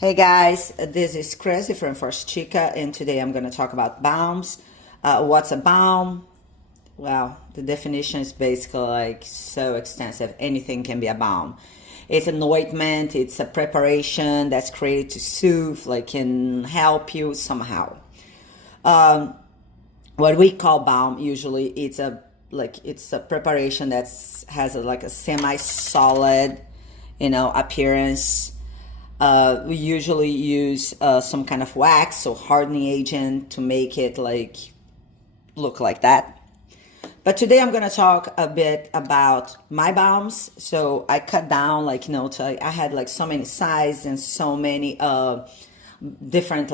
Hey guys, this is Chris from Rainforest Chica, and today I'm going to talk about balms. What's a balm? Well, the definition is basically like so extensive. Anything can be a balm. It's an ointment, it's a preparation that's created to soothe, like can help you somehow. What we call balm usually it's a preparation that's has like a semi-solid, appearance. We usually use some kind of wax, so hardening agent to make it like look like that. But today I'm gonna talk a bit about my balms. So I cut down I had like so many sizes and so many different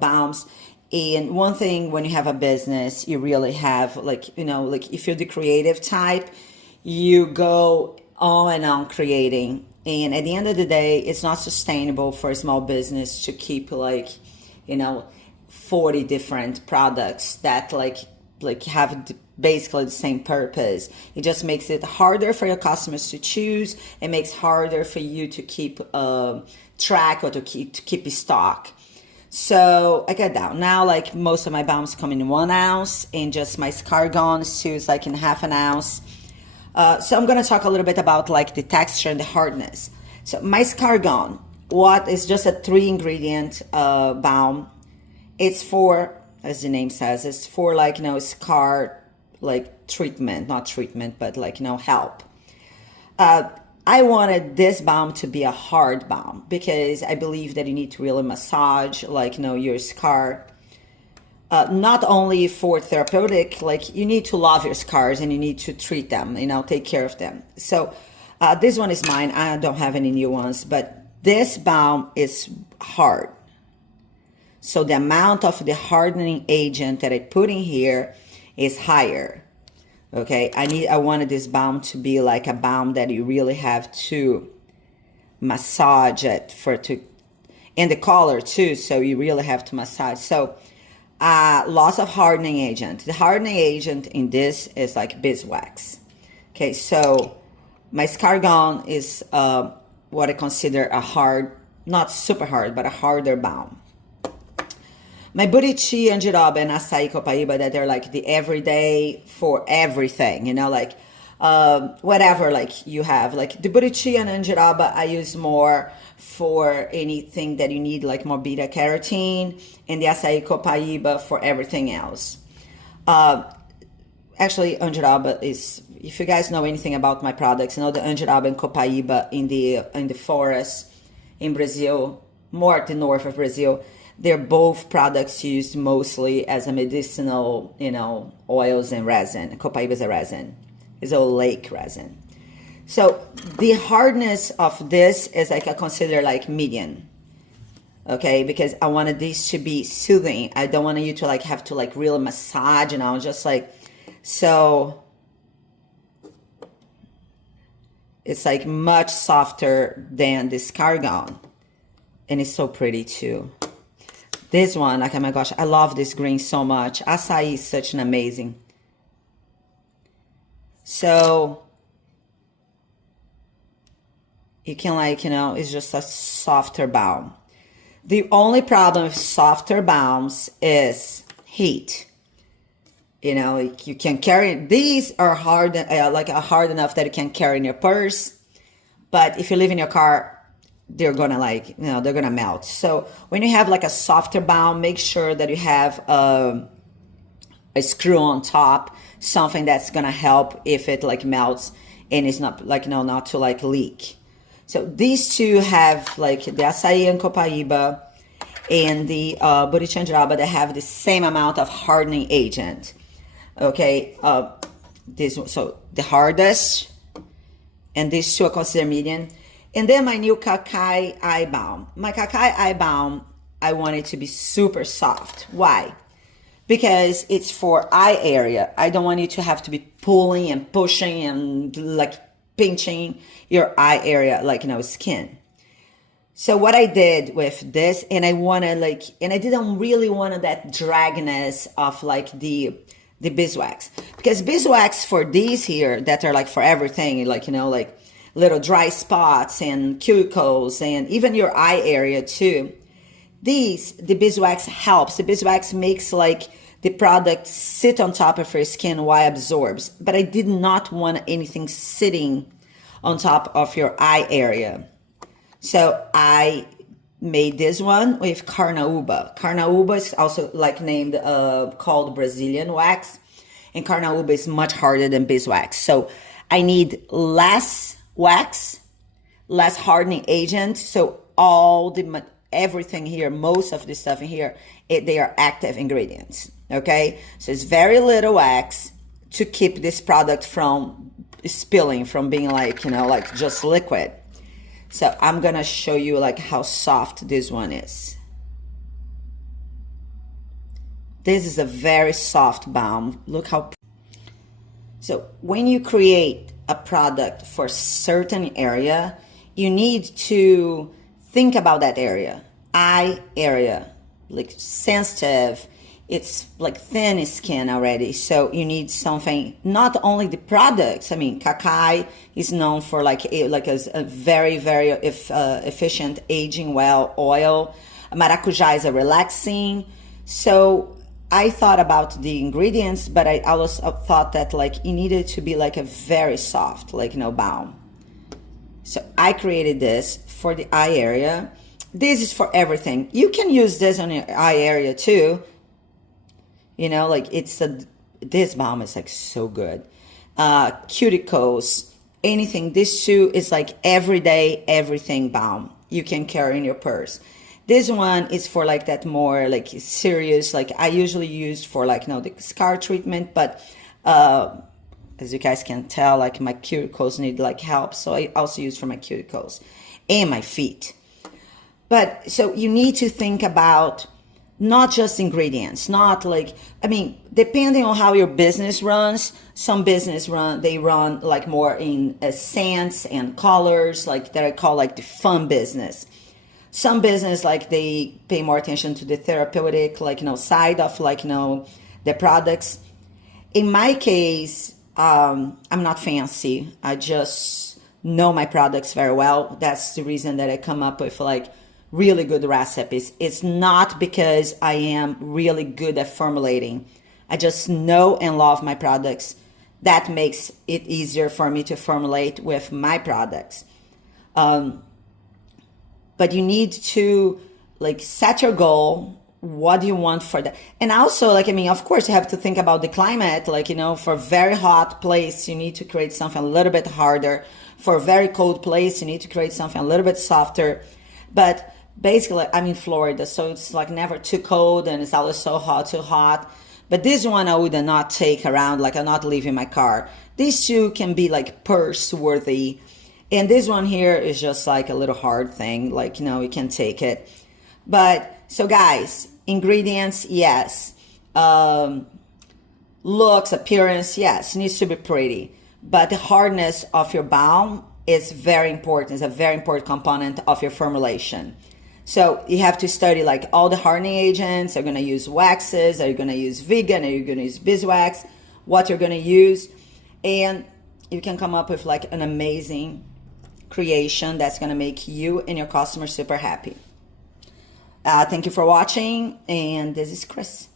balms. And one thing when you have a business, you really have like if you're the creative type, you go on and on creating. And at the end of the day, it's not sustainable for a small business to keep 40 different products that have basically the same purpose. It just makes it harder for your customers to choose. It makes harder for you to keep track or to keep stock. So I cut down. Now, like most of my balms come in 1 ounce, and just my Scargon is like in half an ounce. So I'm going to talk a little bit about like the texture and the hardness. So my Scargon, what is just a 3-ingredient balm. It's for, as the name says, it's for scar treatment, not treatment, but help. I wanted this balm to be a hard balm because I believe that you need to really massage your scar. Not only for therapeutic, you need to love your scars and you need to treat them, take care of them. So this one is mine. I don't have any new ones, but this balm is hard. So the amount of the hardening agent that I put in here is higher. Okay, I wanted this balm to be like a balm that you really have to massage it and the color too. So you really have to massage. So lots of hardening agent. The hardening agent in this is like beeswax. Okay, so my Scargon is what I consider a hard, not super hard, but a harder balm. My Buriti, Andiroba, and Açaí Copaíba, that they're like the everyday for everything, whatever you have. Like the Buriti and Andiroba, I use more for anything that you need, like more beta carotene, and the Açaí Copaíba for everything else. Actually, Andiroba is, if you guys know anything about my products, the Andiroba and Copaíba in the forest in Brazil, more at the north of Brazil. They're both products used mostly as a medicinal, oils and resin. Copaíba is a resin. It's a lake resin. So the hardness of this is I consider medium. Okay, because I wanted this to be soothing. I don't want you to have to really massage, just so it's much softer than this Scargon. And it's so pretty too. This one, oh my gosh, I love this green so much. Açaí is such an amazing. So you can it's just a softer balm. The only problem with softer balms is heat. You can carry, these are hard, hard enough that you can carry in your purse. But if you live in your car, they're gonna they're gonna melt. So when you have a softer balm, make sure that you have a screw on top, something that's gonna help if it melts and it's not not to leak. So these two have the Açaí and Copaíba and the Buriti and Andiroba that have the same amount of hardening agent. Okay, so the hardest, and these two are considered medium. And then my new Cacai Eye Balm. My Cacai Eye Balm, I want it to be super soft. Why? Because it's for eye area. I don't want you to have to be pulling and pushing and pinching your eye area, skin. So what I did with this, and I wanted and I didn't really want that dragginess of the beeswax. Because beeswax for these here that are for everything, little dry spots and cuticles and even your eye area too. The beeswax helps. The beeswax makes like the product sit on top of your skin while it absorbs. But I did not want anything sitting on top of your eye area. So I made this one with Carnauba. Carnauba is also like named called Brazilian wax, and Carnauba is much harder than beeswax. So I need less wax, less hardening agent. So everything here, most of the stuff in here, they are active ingredients. Okay, so it's very little wax to keep this product from spilling, from being like, you know, like just liquid. So I'm gonna show you like how soft this one is. This is a very soft balm. Look how. So when you create a product for a certain area, you need to think about that area. Eye area, like sensitive, it's like thin skin already. So you need something, not only the products. I mean, cacao is known for like a very, very efficient aging well oil. Maracujá is a relaxing. So I thought about the ingredients, but I also thought that like it needed to be like a very soft, like, you know, balm. So I created this for the eye area. This is for everything. You can use this on your eye area too. You know, like this balm is like so good. Cuticles, anything. This too is like everyday, everything balm you can carry in your purse. This one is for like that more like serious, like I usually use for like, you know, the scar treatment, but as you guys can tell, like my cuticles need like help. So I also use for my cuticles and my feet. But so you need to think about not just ingredients, not like, I mean, depending on how your business runs, some business they run like more in scents and colors, like that I call like the fun business. Some business, like they pay more attention to the therapeutic, like, you know, side of like, you know, the products. In my case, I'm not fancy. I just know my products very well. That's the reason that I come up with like really good recipes. It's not because I am really good at formulating. I just know and love my products. That makes it easier for me to formulate with my products. But you need to like set your goal. What do you want for that? And also, like, I mean, of course you have to think about the climate. Like, you know, for a very hot place, you need to create something a little bit harder. For a very cold place, you need to create something a little bit softer. But basically, I'm in Florida, so it's like never too cold and it's always so hot, too hot. But this one I would not take around, like I'm not leaving my car. These two can be like purse worthy. And this one here is just like a little hard thing, like, you know, you can take it. But so guys, ingredients, yes. Looks, appearance, yes, it needs to be pretty. But the hardness of your balm is very important. It's a very important component of your formulation. So you have to study like all the hardening agents. Are you going to use waxes? Are you going to use vegan? Are you going to use beeswax? What you're going to use. And you can come up with like an amazing creation that's going to make you and your customers super happy. Thank you for watching. And this is Chris.